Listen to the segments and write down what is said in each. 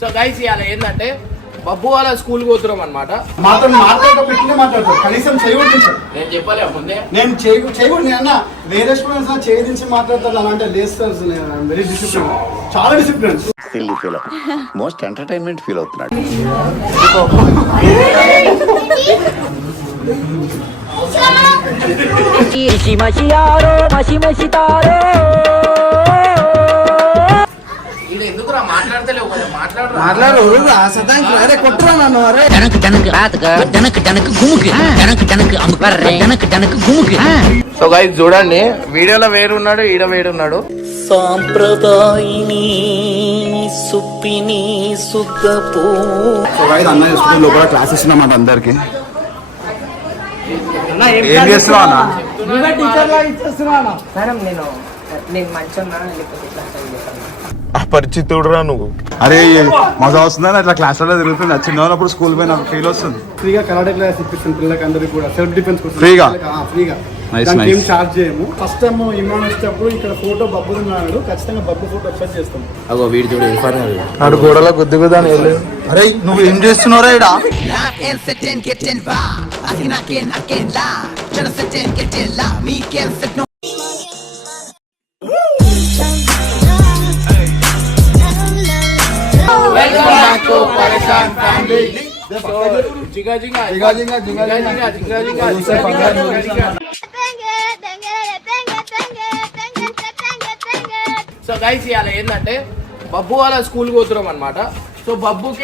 So guys ఇవాళ ఏంటంటే బబ్బు వాళ్ళ స్కూల్ పోతున్నాం అనమాట. మాతో మాట్లాడతాడు కనీసం చేయకూడదు. నేను చెప్పలే ముందే నేను చేయకూడదు. నేను అన్న వేరే స్టూడెంట్స్ చేయించి మాట్లాడతాడు అలా అంటే లేదు సార్. వెరీ డిసిప్లిన్, చాలా డిసిప్లిన్. మోస్ట్ ఎంటర్టైన్మెంట్ ఫీల్ అవుతున్నాడు. ఎందుకురా మాట్లాడతలేవు కదా, మాట్లాడు కొట్టురా నన్ను. సో గైస్ చూడండి, వీడియోలో వేరున్నాడు, ఈడ వేరున్నాడు. సాంప్రదాయిని సుప్పిని సుద్దపో. సో గైస్ అన్న స్కూల్ లోపల క్లాసెస్ అన్నమాట అందరికి. ఏం చేస్తున్నావు అన్న? అపరిచితుడు రా నువ్వు. అరే మజా వస్తుందని అట్లా క్లాసులో తిరుగుతుంది. చిన్నప్పుడు స్కూల్ పోయి నాకు ఫీల్ వస్తుంది. ఫ్రీగా కరాటే క్లాస్ ఇప్పిస్తాను పిల్లలకి అందరికి కూడా. సెల్ఫ్ డిఫెన్స్ ఫ్రీగా ఏం చార్జ్ చేయము. ఫస్ట్ టైం ఇమాన్ వచ్చేటప్పుడు ఇక్కడ ఫోటో బబ్బు ఉన్నాడు, ఖచ్చితంగా బబ్బు ఫోటో అప్లోడ్ చేస్తాం. అగో వీడి చూడు ఆడు గోడలో గుద్దుగుదా. అరే నువ్వు ఏం చేస్తున్నారా ఇడా? సో గైస్ ఇవాళ ఏంటంటే బబ్బు వాళ్ళ స్కూల్ పోతున్నాం అనమాట. సో బబ్బుకి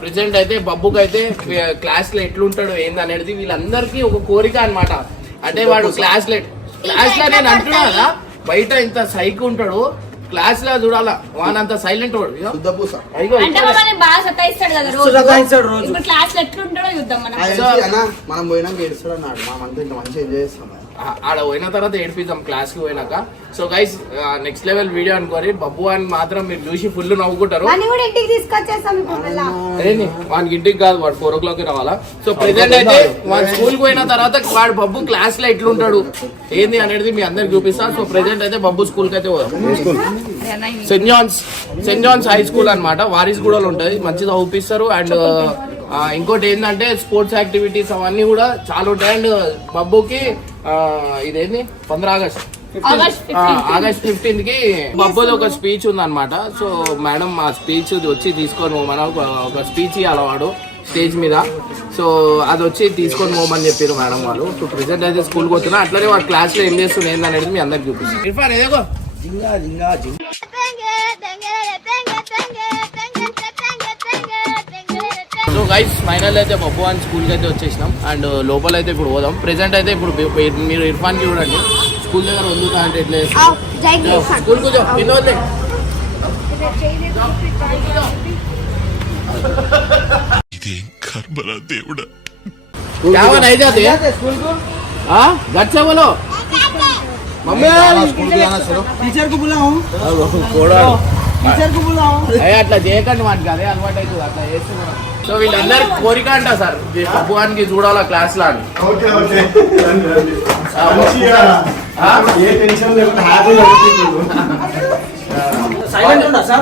ప్రెసెంట్ అయితే బబ్బుకి అయితే క్లాస్ లో ఎట్లుంటాడు ఏంది అనేది వీళ్ళందరికీ ఒక కోరిక అనమాట. అంటే వాడు క్లాస్ లో నేను అంటున్నా కదా, బయట ఇంత సైక్ ఉంటాడు, క్లాస్ లో చూడాలా వానంత సైలెంట్ వాడు. మనం పోయినాక ఏడుస్తాడు అన్నాడు. మామంతా ఇంత మంచిగా ఎంజాయ్ చేస్తాం. ఆడ పోయిన తర్వాత ఏడిపిద్దాం క్లాస్ కి పోయినాక. So guys next level video అనుకోరి. బబ్బు అని మాత్రం మీరు చూసి ఫుల్ నవ్వుకుంటారు. వానికి ఇంటికి కాదు, వాడు 4 o'clock రావాలా. సో ప్రెసెంట్ అయితే వాడు స్కూల్ పోయిన తర్వాత వాడు బబ్బు క్లాస్ లో ఎట్లుంటాడు ఏంది అనేది మీ అందరికి చూపిస్తాను. సో ప్రెసెంట్ అయితే బబ్బు స్కూల్ కి అయితే పోదాం. సెయింట్ జాన్స్ హై స్కూల్ అనమాట, వారిస్గూడలో ఉంటుంది. మంచిగా చూపిస్తారు. అండ్ ఇంకోటి ఏంటంటే స్పోర్ట్స్ యాక్టివిటీస్ అవన్నీ కూడా చాలా ఉంటాయి. అండ్ బబ్బుకి ఇదేంది 15 ఆగస్ట్ 15 కి బబ్బుది ఒక స్పీచ్ ఉందన్నమాట. సో మేడం ఆ స్పీచ్ వచ్చి తీసుకొని పోమని ఒక స్పీచ్ ఇవ్వాలి వాడు స్టేజ్ మీద. సో అది వచ్చి తీసుకొని పోమని చెప్పారు మేడం వాళ్ళు. సో ప్రెసెంట్ అయితే స్కూల్కి వస్తున్నా. అట్లనే వాడు క్లాస్ లో ఏం చేస్తుంది ఏంది అనేది మీ అందరికి చూపిస్తాను. ఇర్ఫాన్ ఏదో సో గైస్ ఫైనల్ అయితే బబ్బు అని స్కూల్కి అయితే వచ్చేసినాం. అండ్ లోపల అయితే ఇప్పుడు పోదాం. ప్రెసెంట్ అయితే ఇప్పుడు మీరు ఇర్ఫాన్ కి చూడండి స్కూల్ దగ్గర వదులుతా అంటే ఎట్లా స్కూల్ కూర్చో తిన్నోలే. गच्चा बोलो मम्मी टीचर को बुलाओ टीचर को बुलाओ అట్లా చేయకండి వాటికి అదే అలవాటు అవుతుంది అట్లా చేస్తున్నా. సో వీళ్ళందరి కోరిక అంట సార్ బబ్బువానికి చూడాలా క్లాస్ లా అని.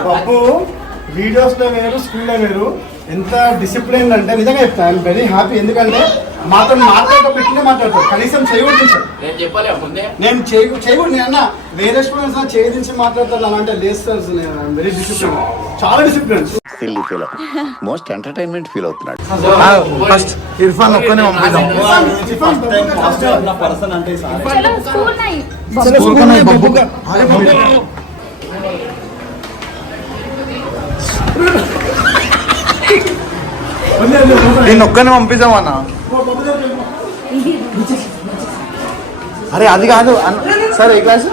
బబ్బు వీడియోస్ లో వేరు, స్కూల్ లో వేరు. ఎంత డిసిప్లిన్ అంటే నిజంగా చెప్తాను. I'm very happy. ఎందుకంటే మాతో మాట్లాడతాడు కనీసం చేయకూడదు సార్. నేను చెప్పలే ముందే నేను చేయకూడదు. నేను అన్న వేరే స్టూడెంట్స్ చేయించి మాట్లాడతాడు అలా అంటే లేదు సార్. ఐఎమ్ వెరీ డిసిప్లిన్, చాలా డిసిప్లిన్. మోస్ట్ ఎంటర్టైన్మెంట్ ఫీల్ అవుతున్నాడు. ఫస్ట్ ఇర్ఫాన్ ఒక్కనే పంపిద్దాం. నేను ఒక్కనే పంపిద్దామన్నా. అరే అది కాదు సరే ఏ క్లాస్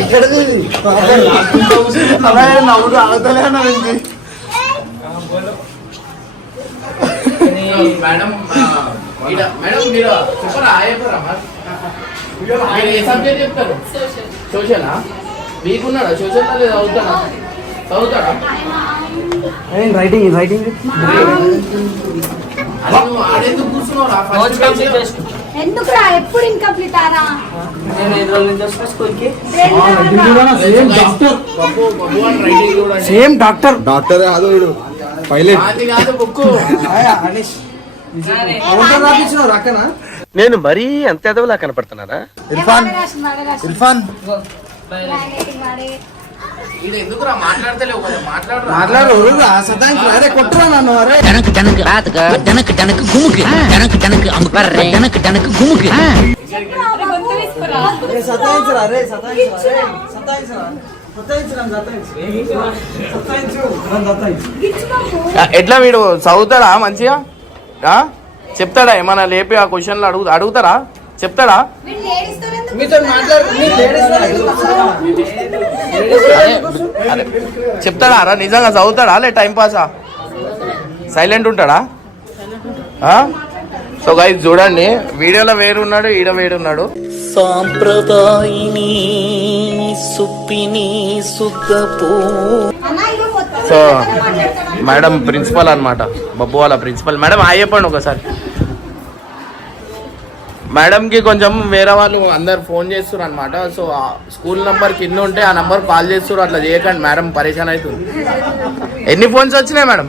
ఎక్కడది నవ్వుడు ఆగుతలే అన్నది మేడం మేడం మీరు చెప్పరా మీరు ఏ సబ్జెక్ట్ చెప్తారు? సోషలా? మీకున్నాడా సోషల్ లేదా? చదువుతాడా? రైటింగ్ నువ్వు ఆడేందుకు కూర్చున్నావురా? ఫస్ట్ ఎందుకురా ఎప్పుడు ఇన్కంప్లీట్ ఆరా సేమ్ డాక్టర్ కాదు వీడు పైలట్ అది కాదు బుక్. రాకనా నేను మరీ అంత ఎదవలా కనపడుతున్నారా? ఇర్ఫాన్ ఇది ఎందుకురా మాట్లాడతలేవు కదా? మాట్లాడు అరే కొట్టురా నన్ను అరే டனக்கு டனக்கு ராத்துக்கு டனக்கு டனக்கு குமுக்கு டனக்கு டனக்கு அம்பர்றே டனக்கு டனக்கு குமுக்கு సతాయించరా అరే ఎట్లా వీడు చదువుతాడా మంచిగా? చెప్తాడా ఏమన్నా లేపి ఆ క్వశ్చన్లు అడుగుతారా? చెప్తాడా? మీతో చెప్తాడా రా? నిజంగా చదువుతాడా లే టైం పాసా? సైలెంట్ ఉంటాడా? సో గైస్ చూడండి, వీడియోలో వేరున్నాడు, ఈడ వేరున్నాడు. సాంప్రదాయిని సుప్పిని సుద్దపూ సో మేడం ప్రిన్సిపల్ అన్నమాట, బబ్బు వాళ్ళ ప్రిన్సిపల్. మేడం హాయ్ చెప్పండి ఒకసారి. మేడంకి కొంచెం వేరే వాళ్ళు అందరు ఫోన్ చేస్తారు అనమాట. సో ఆ స్కూల్ నంబర్ కింద ఉంటే ఆ నంబర్ కాల్ చేస్తారు. అట్లా చేయకండి మేడం, పరేషాన్ అవుతుంది. ఎన్ని ఫోన్స్ వచ్చినాయి మేడం?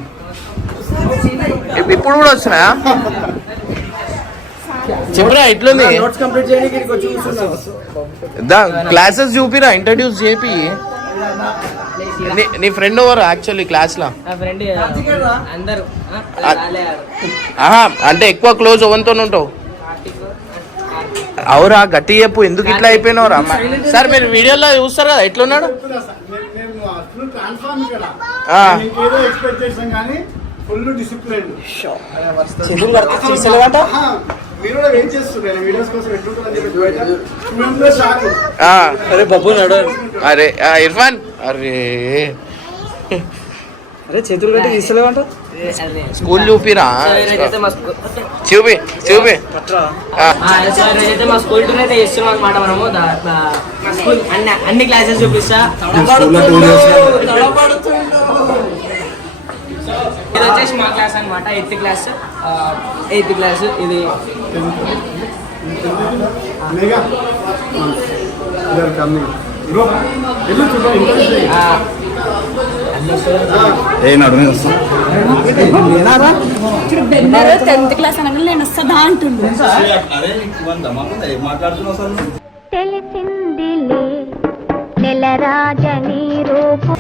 ఇప్పుడు కూడా వచ్చినాయా? చెప్పరా ఎట్లుంది? క్లాసెస్ చూపిరా, ఇంట్రడ్యూస్ చేపి. నీ ఫ్రెండ్ ఎవరు యాక్చువల్లీ క్లాస్ లో? అంటే ఎక్కువ క్లోజ్ ఎవరితో ఉంటావు? అవురా, గట్టి చెప్పు, ఎందుకు ఇట్లా అయిపోయినవరా? సార్ మీరు వీడియోలో చూస్తారు కదా, ఎట్లున్నాడు? ఫుల్ డిసిప్లిన్ అరే బాబు నడు. అరే ఇర్ఫాన్, అరే అరే చేతులు కట్టి తీసలేవంట. స్కూల్ చూపిరా, చూపి చూపి. మా స్కూల్ టూర్ అయితే చేస్తున్నాం అనమాట. మనము అన్ని క్లాసెస్ చూపిస్తా. ఇది వచ్చేసి మా క్లాస్ అనమాట, 8th క్లాస్. ఇది బెన్నర్ 10th క్లాస్ అనగా నేను వస్తుందా అంటుండే. తెలిసిందిలే నెలరాజని రూపు.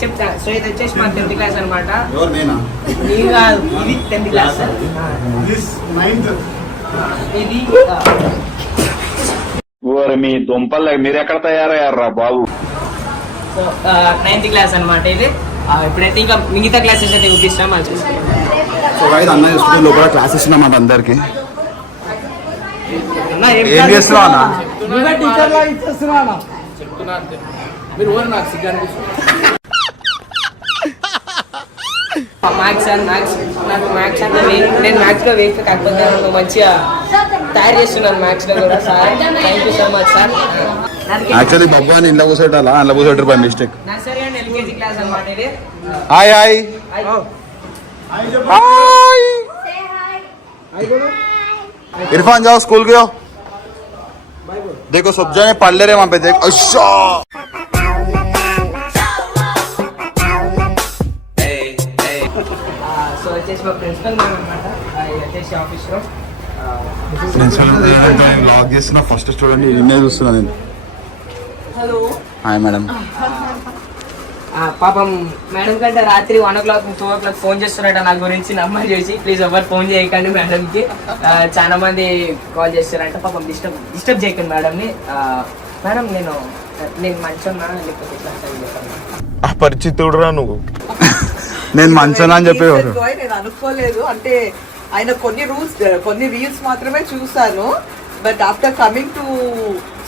చెప్తా. సో ఇది వచ్చేసి మా 10th క్లాస్ అనమాట. ఇది 10th క్లాస్. ఇది మీ దుంపల్ మీరు ఎక్కడ తయారయ్యారా బాబు? సో 9th క్లాస్ అనమాట ఇది. ఇప్పుడైతే ఇంకా మిగతా క్లాసెస్ అయితే చూపిస్తాం. సో అన్న చూసుకుంటే లోపల క్లాస్ ఇస్తున్నామాట అందరికి. ఏం చేస్తున్నావు అన్న? చెప్తున్నా అంతే. మీరు ఎవరు? నాకు సిగ్గు అనిపిస్తుంది. మ్యాథ్స్ నాకు మ్యాథ్స్ అంటే నేను మ్యాథ్స్లో వేస్ట్, కాకపోతే నన్ను మంచిగా తయారు చేస్తున్నాను మ్యాథ్స్లో కూడా. Sir thank you so much sir. Actually బాబు అని ఇంట్లో కూర్చోటాలా, అందులో కూర్చోటారు by mistake. Nursery and LKG class అనమాట ఇది. హాయ్ హాయ్ इरफान जाओ स्कूल के, देखो सब जने पढ़ ले रहे वहां पे, देख. अच्छा సో వచ్చేసి మా ప్రిన్సిపల్ మ్యామ్ అనమాట. ఇది వచ్చేసి ఆఫీస్లో व्लॉग చేస్తున్నా. ఫస్ట్ స్టూడెంట్ నిన్నే చూస్తున్నా నేను. Hello hi madam. పాపం మేడం కంటే రాత్రి 1 o'clock 2 o'clock ఫోన్ చేస్తున్నారట నా గురించి. నమ్మర్ చేసి ప్లీజ్ ఎవరు ఫోన్ చేయకండి మేడంకి. చాలా మంది కాల్ చేస్తారంట. పాపం డిస్టర్బ్ చేయకండి మేడంని. మేడం నేను మంచిగా లేకపోతే ఇట్లా అపరిచితుడురా నువ్వు. నేను మంచోనా అని చెప్పేవారు. నేను అనుకోలేదు. అంటే ఆయన కొన్ని రీల్స్ మాత్రమే చూసాను. But after coming to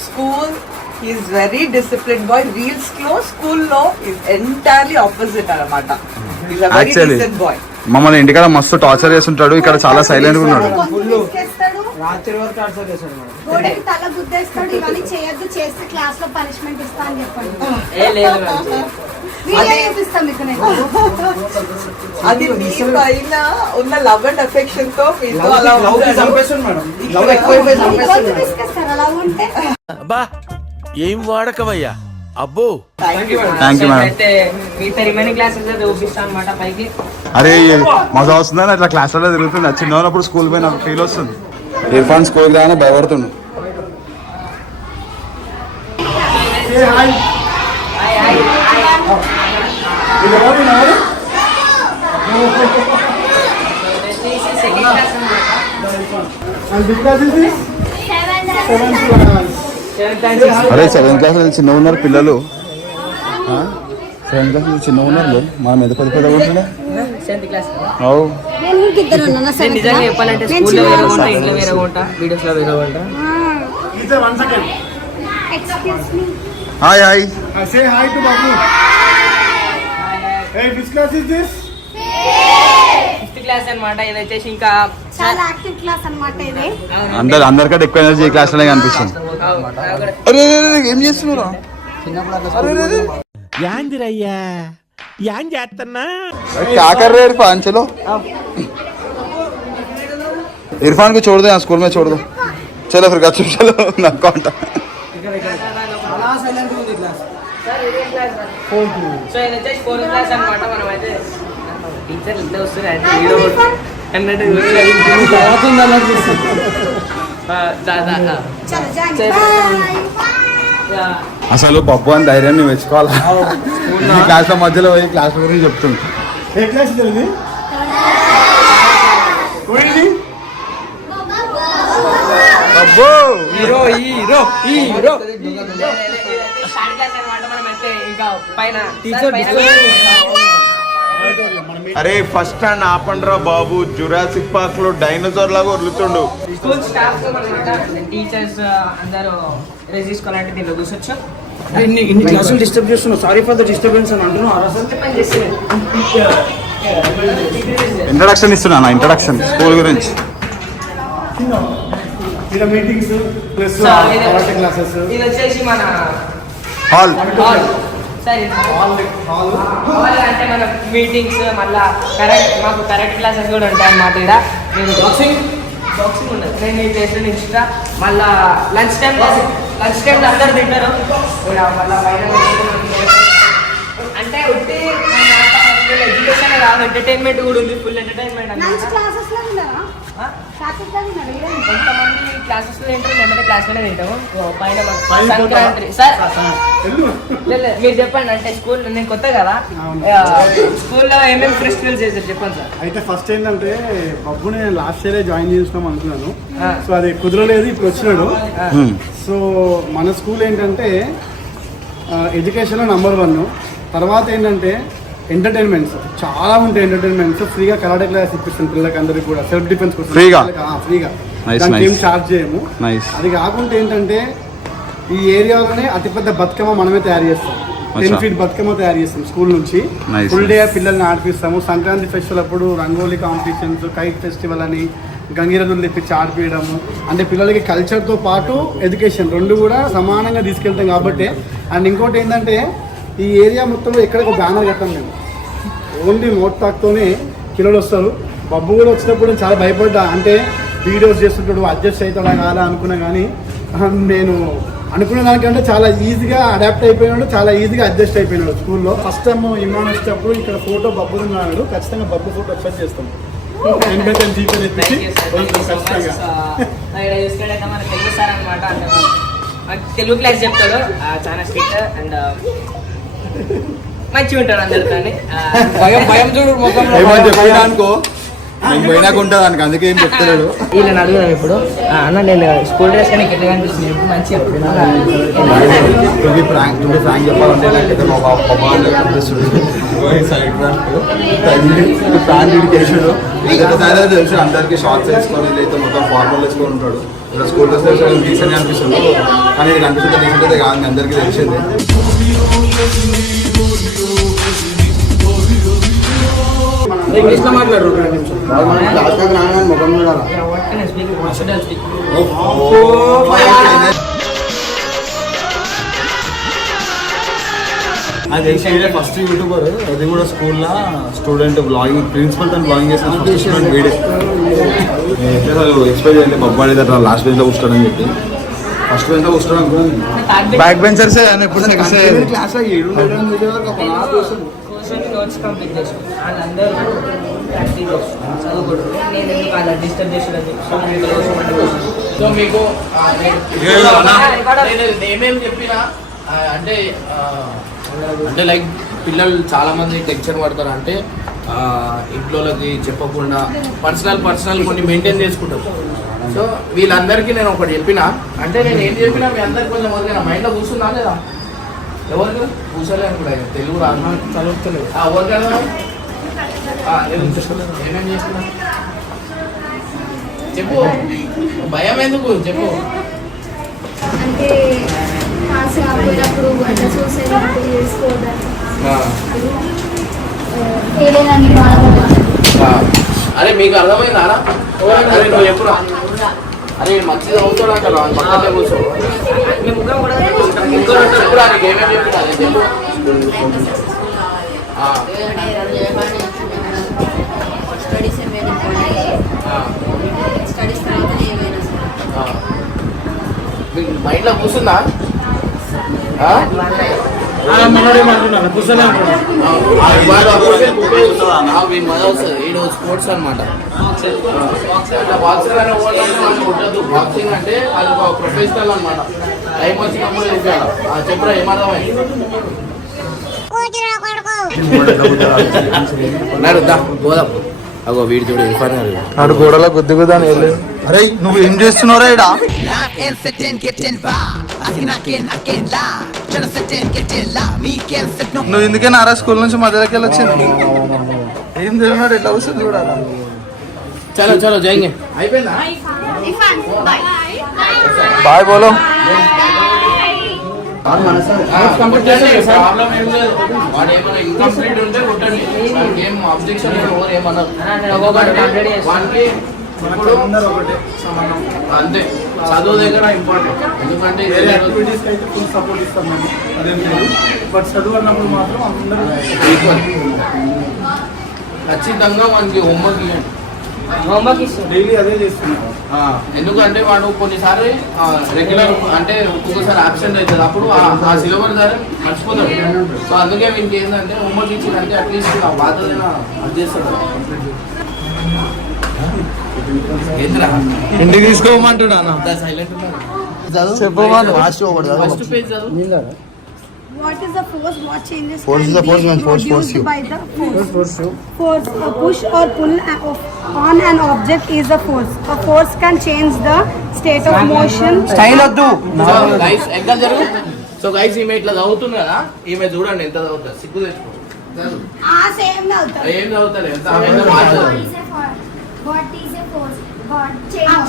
school he's very discipline boy. Reels లో స్కూల్లో ఎంటైర్లీ ఆపోజిట్ అన్నమాట. He's a very Actually. Decent boy. మమ్మల్ని ఇంటికాడ మస్తు టార్చర్ చేస్తుంటాడు, ఇక్కడ చాలా సైలెంట్ గా ఉన్నాడు. గోడకి తల గుద్దేస్తాడు, ఇవన్నీ చేయొద్దు, చేస్తే క్లాస్ లో పనిష్మెంట్ ఇస్తా అని చెప్పండి. ఏ లేదు మేడం. వీడియో చూపిస్తాం మీకు నేను. అది మీ పైన ఉన్న లవ్ అండ్ అఫెక్షన్ తో మీతో అలా చంపేస్తుంది మేడం. లవ్ ఎక్కువైపోయి చంపేస్తుంది మేడం. తీసుకొస్తారు అలా ఉంటే. అబ్బా ఏం వాడకవయ్యా అబ్బో. Thank you, madam. అయితే మిగతా రిమైనింగ్ క్లాసెస్ అయితే చూపిస్తాను అనమాట పైకి. అరే మజా వస్తుందని అట్లా క్లాస్లో తిరుగుతుండే. చిన్న ఉన్నప్పుడు స్కూల్ పోయి నాకు ఫీల్ వస్తుంది. ఇర్ఫాన్ స్కూల్ రాగానే భయపడుతుండు. Say hi. ఇది ఎవరు ఉన్నారు? సెకండ్ క్లాస్ అనమాట. And because is this? 7th class. అరే 7th క్లాస్ నుంచి చిన్న ఉన్నారు పిల్లలు. 7th క్లాస్ నుంచి చిన్న ఉన్నారు, మనం ఎంత పెద్ద పెద్ద ఉంటుండే. 7th class. అవు నేను మీకు ఇద్దరు ఉన్నానా? నేను నిజంగా చెప్పాలంటే స్కూల్లో వేరే ఉంటా, ఇంట్లో వేరే ఉంటా, వీడియోస్ లో వేరే ఉంటా. Teacher, 1 second. Excuse me. Hi hi. Say hi to Babu. Hey, which class is this? 5th class అనమాట. ఇది వచ్చేసి ఇంకా చాలా యాక్టివ్ క్లాస్ అన్నమాట ఇది. అందరికంటే ఎక్కువ ఎనర్జీ క్లాస్ లోనే కనిపిస్తుంది. అరే ఏం చేస్తున్నారా? యాందిరయ్యా యాం చేస్తున్నా. क्या कर रहे हैं इरफान? चलो इरफान को छोड़ दो, यहाँ स्कूल में छोड़ दो. चलो फिर गप चलो ना कौन సో ఇది వచ్చేసి 4th క్లాస్ అనమాట. మనం అయితే టీచర్ ఇంత వస్తుంది అయితే వీడియో అన్నట్టు చలో జాయిన్. బై. అసలు పప్పు అని ధైర్యం నువ్వు మెచ్చుకోవాలా? ఈ క్లాస్ లో మధ్యలో పోయి క్లాస్ గురించి చెప్తుంది. ఏ క్లాస్ ఇది? Really? అబ్బో hero hero hero. Start class అనమాట. మనం అయితే ఇంకా పైన అరే ఫస్ట్ స్టాండ్ ఆపండ్రా బాబు, జురాసిక్ పార్క్ లో డైనోసార్ లాగా వదులుతుండు. స్కూల్ స్టాఫ్ అనమాట. టీచర్స్ అందరూ రేజ్ తీసుకోవాలంటే దీంట్లో కూర్చోచ్చు. ఇన్ని క్లాసులు డిస్టర్బ్ చేస్తున్నావు, సారీ ఫర్ ద డిస్టర్బెన్స్ అని అంటున్నావు. ఇంట్రడక్షన్ ఇస్తున్నా, ఇంట్రడక్షన్ స్కూల్ గురించి. ఇలా మీటింగ్స్ ప్లస్ క్లాసెస్. ఇది వచ్చేసి మన హాల్. హాల్. సరే హాల్ అంటే మన మీటింగ్స్, మళ్ళా మాకు కరెక్ట్ క్లాసెస్ కూడా ఉంటాయి అన్నమాట. ఇక్కడ నేను బాక్సింగ్ ఉండదు, నేను ఈ ప్లేస్లో నిల్చుంటా. మళ్ళా లంచ్ టైంలో అందరు తింటారు ఇక్కడ. మళ్ళీ బయట అంటే ఉట్టి ఎడ్యుకేషన్ కాదు, ఎంటర్టైన్మెంట్ కూడా ఉంది. ఫుల్ ఎంటర్టైన్మెంట్ లంచ్ అన్నమాట. క్లాసెస్ లో ఉన్నారా? క్లాసెస్ లో ఉన్నారా? కొంతమంది క్లాసెస్ లో తింటారు, మేమైతే క్లాస్ లోనే తింటాము. పైన సంక్రాంతి సార్ మీరు చెప్పండి. అంటే స్కూల్ నేను కొత్త కదా, స్కూల్లో ఏమేమి ఫెస్టివల్స్ చేశారు చెప్పండి సార్. అయితే ఫస్ట్ ఏంటంటే బబ్బుని నేను లాస్ట్ ఇయర్ జాయిన్ చేసినాం అనుకున్నాను. సో అది కుదరలేదు, ఇప్పుడు వచ్చినాడు. సో మన స్కూల్ ఏంటంటే ఎడ్యుకేషన్ నంబర్ 1. తర్వాత ఏంటంటే ఎంటర్టైన్మెంట్స్ చాలా ఉంటాయి. ఎంటర్టైన్మెంట్స్ ఫ్రీగా కరాటే క్లాస్ ఇప్పిస్తాం పిల్లలకి అందరికి కూడా, సెల్ఫ్ డిఫెన్స్ కోసం ఫ్రీగా. దానికి ఏం చార్జ్ చేయము. అది కాకుండా ఏంటంటే ఈ ఏరియాలోనే అతిపెద్ద బతుకమ్మ మనమే తయారు చేస్తాం. 10 feet బతుకమ్మ తయారు చేస్తాం స్కూల్ నుంచి. ఫుల్ డే పిల్లల్ని ఆడిపిస్తాము. సంక్రాంతి ఫెస్టివల్ అప్పుడు రంగోలీ కాంపిటీషన్స్, కైట్ ఫెస్టివల్ అని గంగిరదులు తెప్పించి ఆడిపించడము. అంటే పిల్లలకి కల్చర్తో పాటు ఎడ్యుకేషన్ రెండు కూడా సమానంగా తీసుకెళ్తాం కాబట్టి. అండ్ ఇంకోటి ఏంటంటే ఈ ఏరియా మొత్తంలో ఎక్కడికి ఒక బ్యానర్ కట్టాం మేము. ఓన్లీ నోట్ టాక్తోనే పిల్లలు వస్తారు. బబ్బు కూడా వచ్చినప్పుడు నేను చాలా భయపడ్డా. అంటే వీడియోస్ చేస్తుంటాడు, అడ్జస్ట్ అవుతాడా కాదా అనుకున్నా. కానీ నేను అనుకున్న దానికంటే చాలా ఈజీగా అడాప్ట్ అయిపోయినాడు, చాలా ఈజీగా అడ్జస్ట్ అయిపోయినాడు స్కూల్లో. ఫస్ట్ టైం ఇమాన్ వచ్చేటప్పుడు ఇక్కడ ఫోటో బబ్బు ఉన్నాడు. ఖచ్చితంగా బబ్బు ఫోటో అప్లోడ్ చేస్తాం. తెలుగు సార్ అనమాట. తెలుగు క్లాస్ చెప్తాడు, చాలా స్ట్రిక్ట్ అండ్ మంచిగా ఉంటాడు అందరితో. భయం భయం చూడు అనుకో నేను పోయినాక ఉంటుంది దానికి, అందుకే ఏం చెప్తలేడు. వీళ్ళని అడుగుదాం ఇప్పుడు. అన్న నేను స్కూల్ డ్రెస్ కానీ ఎట్లా కనిపిస్తుంది మంచిగా ఫ్రాంక్ చెప్పాలంటే నాకైతే మా బాబా కనిపిస్తుంది. ఫ్యాన్ వేసాడు తెలుసు అందరికి షార్ట్స్ వేసుకొని అయితే మొత్తం ఫార్మల్ వేసుకొని ఉంటాడు. ఇక్కడ స్కూల్ డ్రెస్ వేసుకొని రీసెంట్గా అనిపిస్తుంది, కానీ ఇది కనిపిస్తుంది రీసెంట్ అయితే కాదు, అందరికీ తెలిసింది. మాట్లాడరు అది ఫస్ట్ యూట్యూబర్, అది కూడా స్కూల్లో స్టూడెంట్ బ్లాగింగ్, ప్రిన్సిపల్ తను బ్లాగింగ్ చేసిన స్టూడెంట్ వీడే. ఎక్స్పెక్ట్ చేయండి బొబ్బాడి దగ్గర లాస్ట్ బెంచ్లో కూర్చోడని చెప్పి, ఫస్ట్ బెంచ్లో కూర్చోడం అనుకున్నాను. బ్యాక్ బెంచర్స్ ఎప్పుడు క్లాస్ 7 నోట్స్ కంప్లీట్ చేసాను. వాళ్ళందరూ ప్రాక్టీస్ చేస్తున్నాను, చదువుకుంటారు. నేను ఎందుకు అలా డిస్టర్బ్ చేసాను. సో మీకు నేనేం చెప్పినా అంటే లైక్ పిల్లలు చాలా మంది టెన్షన్ పడతారు. అంటే ఇంట్లోకి చెప్పకుండా పర్సనల్ కొన్ని మెయింటైన్ చేసుకుంటారు. సో వీళ్ళందరికీ నేను ఒకటి చెప్పినా, అంటే నేను ఏం చెప్పినా మీ అందరికి కొంచెం మొదలైన మైండ్లో కూర్చుందా లేదా? ఎవరికి కూర్చోలే అనుకుంటా, తెలుగు రాదు చదువుతలేదు. ఏమేమి చేస్తున్నా చెప్పు, భయం ఎందుకు చెప్పు. అంటే పాస్ కాకపోయినప్పుడు అట్లా సూసైడ్ చేసుకోవడం, ఏదైనా అరే మీకు అర్థమైందా? అరే నువ్వు చెప్పురా. అరే మంచిది అవుతాడు అక్కడ పక్కనే కూర్చో. చెప్పురా, నీకు ఏమేమి చెప్పినా అదే చెప్పు. మీకు మైండ్లో కూర్చుందా? స్పోర్ట్స్ అనమాట. బాక్సింగ్ అనే ఉండదు. బాక్సింగ్ అంటే అది ఒక ప్రొఫెషనల్ అనమాట. టైం వచ్చినప్పుడు చెప్పాను. చెప్పురా ఏమర్థమైంది? పోదాం. అగో వీడి చూడు ఆడు గోడలో గుద్దు గుద్దని వెళ్ళలేదు. అరే నువ్వు ఏం చేస్తున్నావురా ఇడా? నువ్వు ఎందుకే నారా స్కూల్ నుంచి మధ్యలోకి వెళ్ళొచ్చింది? ఏం తెలియనాడు ఎట్లా వస్తుంది చూడాలా. చలో చలో జాయింగే. అయిపోయిందా? బాయ్ బోలో. ప్రాబ్లం ఏం లేదు. వాడు ఏమైనా ఇన్కంప్లీట్ ఉంటే కొట్టండి, ఏం అబ్జెక్షన్ ఎవరు ఏమన్నారు. వానికి ఇప్పుడు అంతే, చదువు దగ్గర ఇంపార్టెంట్. ఎందుకంటే సపోర్ట్ ఇస్తాం మేము, అదేం లేదు. బట్ చదువు అన్నప్పుడు మాత్రం అందరూ ఖచ్చితంగా మనకి హోంవర్క్ ఇవ్వండి. హోంవర్క్ ఇస్తాం డైలీ అదే చేస్తున్నాం. ఎందుకంటే వాడు కొన్నిసార్లు రెగ్యులర్ అంటే ఒక్కొక్కసారి అబ్సెంట్ అవుతుంది. అప్పుడు ఆ సిలబస్ ద్వారా మర్చిపోతాడు. సో అందుకే వీనికి ఏంటంటే హోంవర్క్ ఇచ్చిందంటే అట్లీస్ట్ ఆ బాధలైనా అది చేస్తాడు. ఇంటికి తీసుకోమంటున్నా సైలెంట్ చెప్పమని. ఫస్ట్ పేజ్ చదువు. What is the force? What changes Force can is the force be when force produced you. by the force? Force, a push or pull on an object is a force. A force can change the state of motion. Style వద్దు. Guys exam జరుగు. So guys ఈమె ఇట్లా చదువుతుంది కదా, ఈమె చూడండి ఎంత చదువుతుంది. సిగ్గు తెచ్చుకో. Same అవుతుంది. ఏం చదువుతారు ఎంత ఆమె ఎంత బాగా చదువుతుంది. What is a force? God change.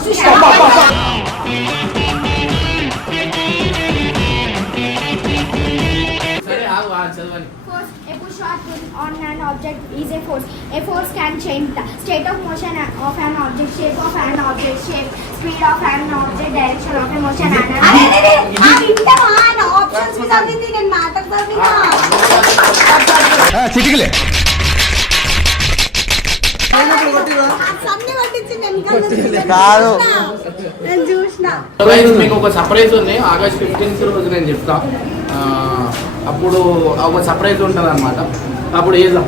సరే ఆగు, చదవండి. Force, a push or pull on an object is a force. A force can change the state of motion of an object, shape of an object, speed of an object, direction of a motion and options చదివింది నేను matter చదివినా. చిటికలే సన్ని పట్టించి నేను కాదు. నేను చూసిన. మీకు ఒక సర్ప్రైజ్ ఉంది. ఆగస్ట్ 15th రోజు నేను చెప్తా. అప్పుడు ఒక సర్ప్రైజ్ ఉంటుంది అనమాట. అప్పుడు వేద్దాం.